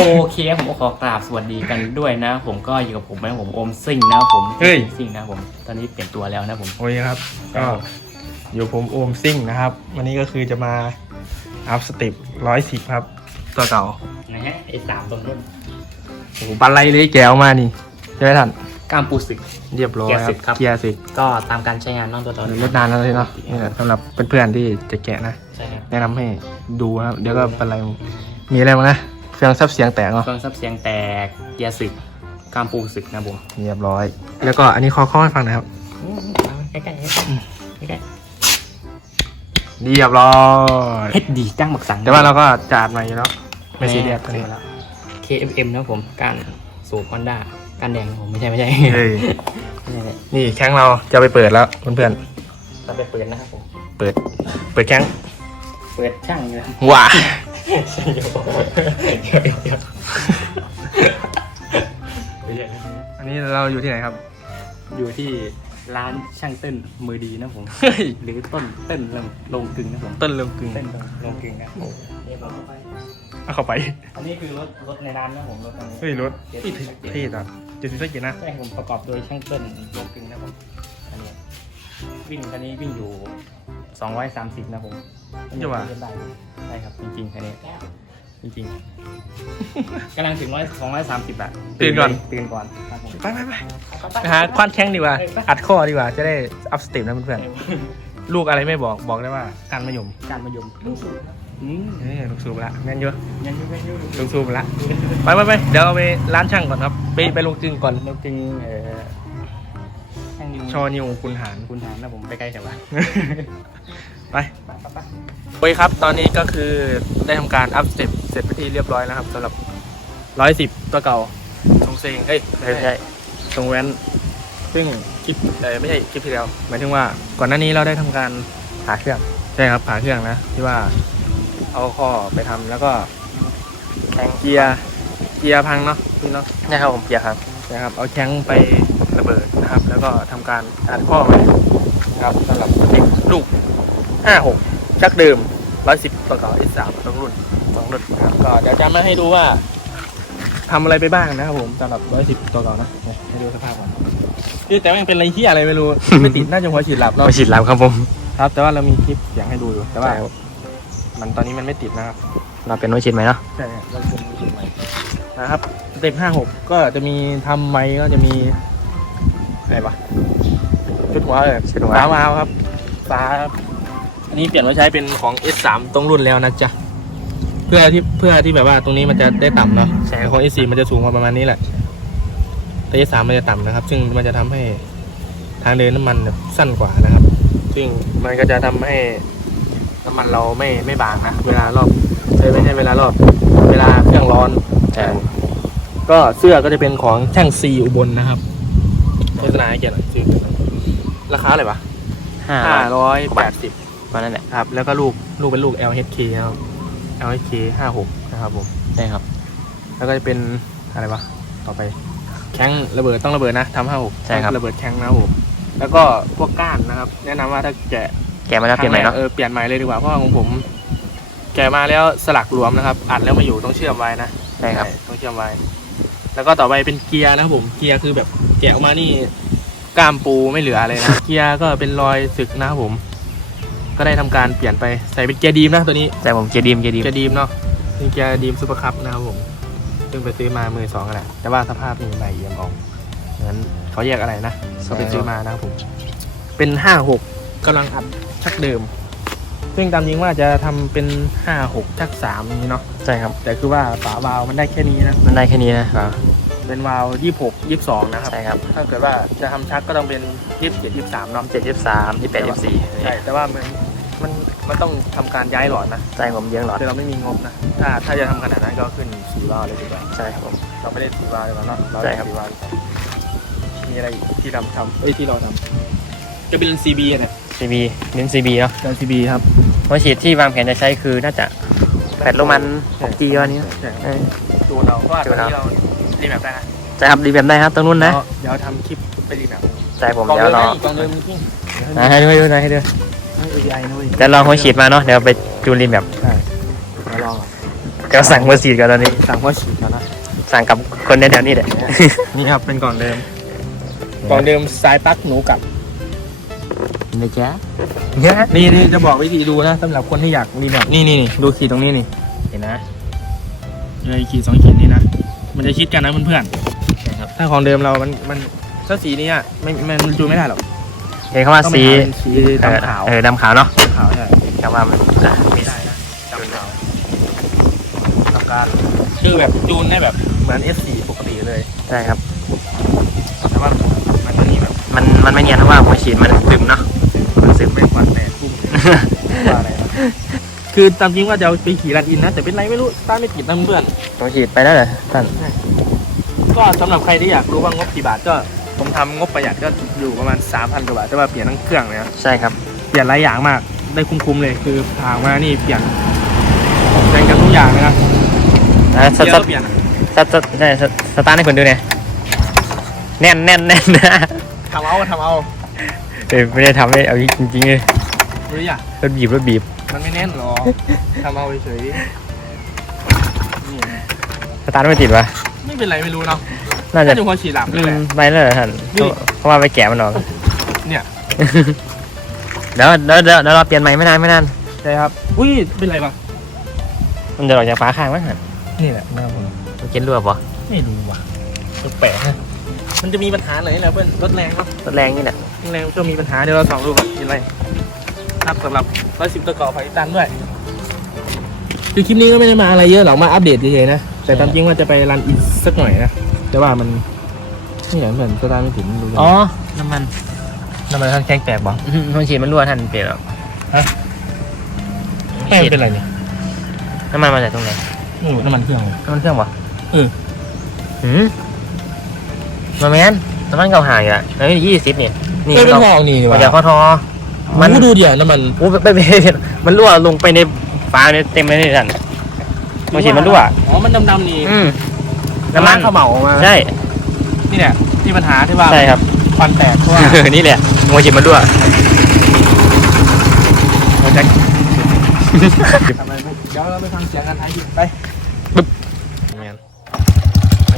โอเคครับผมก็ขอกราบสวัสดีกันด้วยนะ ผมก็อยู่กับผมนะผมโอมซิ่งนะผมเฮ้ย ซิ่งนะผม ตอนนี้เปลี่ยนตัวแล้วนะผม โอเคครับ ก็อยู่ผมโอมซิ่งนะครับ วันนี้ก็คือจะมาอัพสเต็ปร้อยสิบครับ ตัวเก่านะฮะไอ้สามตรงนู้นโอ้โหบันไลเลยแกวมานี่ใช่ไหมท่านกล้ามปูสึก เรียบร้อยเกียร์คสิรับบครับ เกียร์สิบก็ตามการใช้งานน้องตัวตอนเล่นนานแล้วเลยเนาะนี่แหละสำหรับเพื่อนๆที่จะแกะนะ ใช่ครับแนะนำให้ดูนะครับ เดี๋ยวก็บันไลมีอะไรบ้างนะ เครื่องซับเสียงแตกเนาะเครื่องซับเสียงแตกเกียร์สึกกล้ามปูสึกนะผมเรียบร้อย แล้วก็อันนี้ขอข้อให้ฟังหนะครับอืมเอาใกล้ๆใกล้ๆใกล้เรียบร้อยๆเพชรดีจ้างหมักสังแต่ว่าเราก็จาดมาอยู่แล้วไม่ซีเรียสตัวนี้แล้ว KFM นะผมการสูบฮอนด้าการแดงนะผมไม่ใช่ไม่ใช่เฮ้ยไม่ใช่นี่แข้งเราจะไปเปิดแล้วเพื่อนเราไปเปิดนะครับผมๆเปิด เปิดแข้งเปิดช่างเลยว้าใช่อยู่อันนี้เราอยู่ที่ไหนครับ อยู่ที่ร้านช่างเต้นมือดีนะผมเฮ้ยหรือต้นเต้นลงลงกึ่งนะผมต้นเริ่มกึ่งเต้นลงลงกึ่งนะนี่เราเข้าไปเอาเข้าไป อันนี้คือรถรถในร้านนะผมรถคันนี้เฮ้ยรถที่ที่ตัดเจ็ดสิบสักกี่นะใช่ผมประกอบโดยช่างเต้นลงกึ่งนะผมอันนี้วิ่งคันนี้วิ่งอยู่ 230 นะผมจะว่าเล่นได้ใช่ครับ จริงๆคันนี้จริงๆกำลังถึงร้อยสองร้อยสามสิบอะตื่นก่อน ตื่นก่อนครับผมไปไปไปไปหาควันแข้งดีกว่า อัดข้อดีกว่า จะได้อัพสเต็ปนะเพื่อนๆลูกอะไรไม่บอกบอกได้ว่าการมะยมการมายมลูกสูบอืมเฮ้ยลูกสูบละแม่นเยอะยังอยู่ยังอยู่ลูกสูบละไปไปไปเดี๋ยวเราไปร้านช่างก่อนครับ ไปไปลงจึงก่อนแล้วจริงเออช่าง นิวชอนิวคุณหารคุณหานนะผมไปใกล้แต่ว่า ไปไปไปไปโอเคครับ ตอนนี้ก็คือได้ทำการอัพสเต็ปเสร็จไปนที่เรียบร้อยแล้วครับสำหรับร้อยสิบตัวเก่าทรงเซงเอ้ยไม่ใช่ทรงแว้น ซึ่งคลิปเออไม่ใช่คลิปที่แล้วหมายถึงว่าก่อนหน้านี้เราได้ทำการผ่าเครื่องใช่ครับผ่าเครื่องนะที่ว่าเอาข้อไปทำแล้วก็แข็งเกียร์เกียร์พังเนาะพี่เนาะนี่ครับผมเกียร์ครับนะครับเอาแข้งไป ระเบิดนะครับ แล้วก็ทำการอัดข้อไว้นะครับสำหรับเด็กลูก 56 ชักเดิม 110ตัวเก่า S3 สองรุ่นสองรุ่นนะครับก็เดี๋ยวจะมาให้ดูว่าทำอะไรไปบ้างนะครับผมสำหรับ 110ตัวเก่านะเนี่ยให้ดูสภาพก่อนคือแต่ว่ายังเป็นอะไรที่อะไรไม่รู้ไม่ติดน่าจะหัวฉีดหลับเนาะมาฉีดแล้วครับผมครับ แต่ว่าเรามีคลิปเสียงให้ดูอยู่แต่ว่าใช่ครับมันตอนนี้มันไม่ติดนะครับ เราเป็นมาฉีดไหมเนาะใช่ครับเราเป็นมือถือใหม่นะครับสเต็ปห้าหกก็จะมีทำไม้ก็จะมี อะไรวะชุดหัวเออชุดหัวฝาวาล์วครับฝาอันนี้เปลี่ยนมาใช้เป็นของ S3 ตรงรุ่นแล้วนะจ๊ะเพื่อที่เพื่อที่แบบว่าตรงนี้มันจะได้ต่ำเนาะใช่คแต่รับของ S4 มันจะสูงมาประมาณนี้แหละแต่ S3 มันจะต่ำนะครับ ซึ่งมันจะทำให้ทางเดินน้ำมันแบบสั้นกว่านะครับ ซึ่งมันก็จะทำให้น้ำมันเราไม่ไม่บางนะเวลารอบเอ้ยไม่ใช่เวลารอบเวลาเครื่องร้อนใช่ก็เสื้อก็จะเป็นของช่างซีอุบลนะครับ โฆษณาให้เกียรติหน่อยซื้อราคาอะไรวะห้าห้าร้อยแปดสิบมานั่นแหละครับ แล้วก็ลูกลูกเป็นลูก LHK นะครับ LHK ห้าหกนะครับผมใช่ครับ แล้วก็จะเป็นอะไรวะต่อไปแข้งระเบิดต้องระเบิดนะทำห้าหกใช่ครับระเบิดแข้งนะครับผมแล้วก็พวกก้านนะครับ แนะนำว่าถ้าแกะแกมาแล้วเปลี่ยนใหม่เนาะเออเปลี่ยนใหม่เลยดีกว่าเพราะว่าของผม แกะมาแล้วสลักหลวมนะครับ อัดแล้วมาอยู่ต้องเชื่อมไว้นะใช่ครับต้องเชื่อมไว้ แล้วก็ต่อไปเป็นเกียร์นะครับผมเกียร์คือแบบ แกะออกมานี่กล้ามปูไม่เหลืออะไรนะเกียร์ก็เป็นรอยสึกนะครับผม ก็ได้ทำการเปลี่ยนไปใส่เป็นเกียร์ดีมนะตัวนี้ใช่ผมเกียร์ดีมเกียร์ดีมเกียร์ดีมเนาะเป็นเกียร์ดีมซูเปอร์คัพนะครับผมซึ่งไปซื้อมามือสองกันแหละแต่ว่าสภาพนี่ใหม่เอี่ยมออกเหมือนเขาแยกอะไรนะเขาไปซื้อมานะครับผม เป็นห้าหกกำลังอัดชักเดิม ซึ่งตามจริงว่าจะทำเป็นห้าหกชักสามนี้เนาะใช่ครับ แต่คือว่าฝาวาล์วมันได้แค่นี้นะมันได้แค่นี้นะ เป็นวาล์วยี่หกยี่สองนะครับ ใช่ครับถ้าเกิดว่าจะทำชักก็ต้องเป็นยี่สิบเจ็ดยี่สามเนาะเจ็ดยี่สามยี่แปดยี่สี่ใช่แต่ว่ามันมันมันต้องทำการย้ายหลอดนะใช่ผมเยื้องหลอดแต่เราไม่มีงบนะ ถ้าถ้าจะทำขนาดนั้นก็ขึ้นสีวาล์วเลยดีกว่าใช่ครับผมเราไม่ได้สีวาล์วเลยเนาะเราใช่ครับ สีวาล์วดีกว่ามีอะไรอีกที่ทำทำเอ้ยที่เราทำจะเป็น CB อะเนี่ยซีบีเน้นซีบีเนาะเป็น CB ครับหัวฉีดที่วางแผนจะใช้คือน่าจะแปดโลมันใช่จีวันนี้นะใช่ครับเออดูเราเพราะว่าตดูอนเรานี้เรา รีแบบได้นะใช่ครับรีแบบได้ครับตรงนู้นนะ เดี๋ยวเดี๋ยวทำคลิปไปรีแบบใช่ผมกองเดี๋ยวเดิมรอนะกองเดิมจริงนะให้ดูให้ดูนะให้ดูให้ API นะเว้ยเดี๋ยวลองหัวฉีดมาเนาะเดี๋ยวไปจูนรีแบบใช่เดี๋ยวลองก่อนเดี๋ยวสั่งมาฉีดกันตอนนี้ สั่งว่าฉีดแล้วนะสั่งกับคนในแถวนี้แหละนี่ครับเป็นกล่องเดิมกล่องเดิมสายตั๊กหนูกัดนะจ๊ะเนี่ยนี่นี่จะบอกวิธีดูนะสำหรับคนที่อยากมีแบบนี่นี่นี่ดูขีดตรงนี้นี่เห็นนะเลยขีดสองขีดนี่นะ มันจะชิดกันนะเพื่อนใช่ครับๆถ้าของเดิมเรามันมันถ้าสีนี้อะไม่ไม่มันดูไม่ได้หรอกเห็นเขาว่าต้องไปสีหาเป็นสีดำขาวเออดำขาวเนาะขาวใช่คำว่ามันอะมีไม่ได้นะดำขาวต้องการคือแบบจูนได้แบบเหมือน S4 ปกติเลยใช่ครับแต่ว่ามันตัวนี้แบบมันมันไม่เนียนเพราะว่าหัวฉีดมันซึมเนาะมันซึมไม่ควันแตกพุ่มว่าอะไรนะ คือตามจริงว่าจะเอาไปขี่รันอินนะ แต่เป็นไรไม่รู้ต้านไม่ติดนะเพื่อนหัวฉีดไปแล้วเหรอท่านก็สำหรับใครที่อยากรู้ว่างบกี่บาทก็ผมทำงบประหยัดก็อยู่ประมาณ 3,000กว่าบาทแต่ว่าเปลี่ยนทั้งเครื่องเลยนะใช่ครับเปลี่ยนหลายอย่างมาก ได้คุ้มๆเลยคือทางมานี่เปลี่ยนแต่งกันทุกอย่างนะครับอะสเดี๋ยวตาเราร์ทเปลี่ยนสตาร์ทใช่สสตาร์ทให้คนดูเนี่ยแน่นแน่นแน่นนะทำเอาทำเอาเออไม่ได้ทำให้เอาจริงๆเลยหรืออยากรถบีบรถบีบ มันไม่แน่นหรอกทำเอาเฉยๆนี่สตาร์ทไม่ติดวะไม่เป็นไรไม่รู้เนาะน่าจะน่าจะหัวฉีดหลับอืนี่แหมละ ไปแล้วเหรอท่านนี่ เพราะว่าไปแกะมันออกเนี่ยเดี๋ยวเดี๋ยวเดี๋ยวเดี๋ยวเราเปลี่ยนใหม่ไม่นานไม่นานใช่ครับ อุ้ยเป็นไรบ้างมันจะออกจากฝาข้างมั้งฮะนี่แหละนะครับผมมันกินรั่วปะไม่รู้ว่ะแปลกๆนะมันจะมีปัญหาเลยนะเพื่อนรถแรงเนาะ รถแรงนี่แหละรถแรงก็มีปัญหาเดี๋ยวเราสองดูก่อนเป็นไรครับสำหรับ ร้อยสิบตัวเก่าไฟตันด้วยคือคลิปนี้ก็ไม่ได้มาอะไรเยอะหรอกมาอัปเดตเฉยๆนะ แต่ตามจริงว่าจะไปรันอินสักหน่อยนะ แต่ว่ามันนี่แหละเหมือนตัวตามไม่ถึงดูอ๋อ น้ำมัน น้ำมันท่านแข้งแตกบ่อื้อหือหัวฉีดมันรั่วท่านเปลี่ยนหรอกไม่เป็นไรเนี่ย น้ำมันมาจากตรงไหนโอ้น้ำมันเครื่อง น้ำมันเครื่องปะเออหืมมาแมนน้ำมันเก่าหายอะเฮ้ยยี่สิบนี่นี่เอ้ยเป็นเราทองนี่ดีมาว่ะจากข้อทอ มัมันนดูเดี๋ยวน้ำมันโอ้ไปไปไปมันรั่วลงไปในฝาเนี่ยเต็มเลยนี่ท่านหัวฉีดมันรั่วอ๋อมันดำๆนี่อืมน้ำมันเขมเหลามาใช่นี่แหละที่ปัญหาที่ว่าใช่ครับ ควันแตกเพราะว่า นี่แหละหัวฉีดมันรั่วหัวใจทำอะไรไม่เดี๋ยวเราไปฟังเสียงกันท้ายคลิปไป แมนไป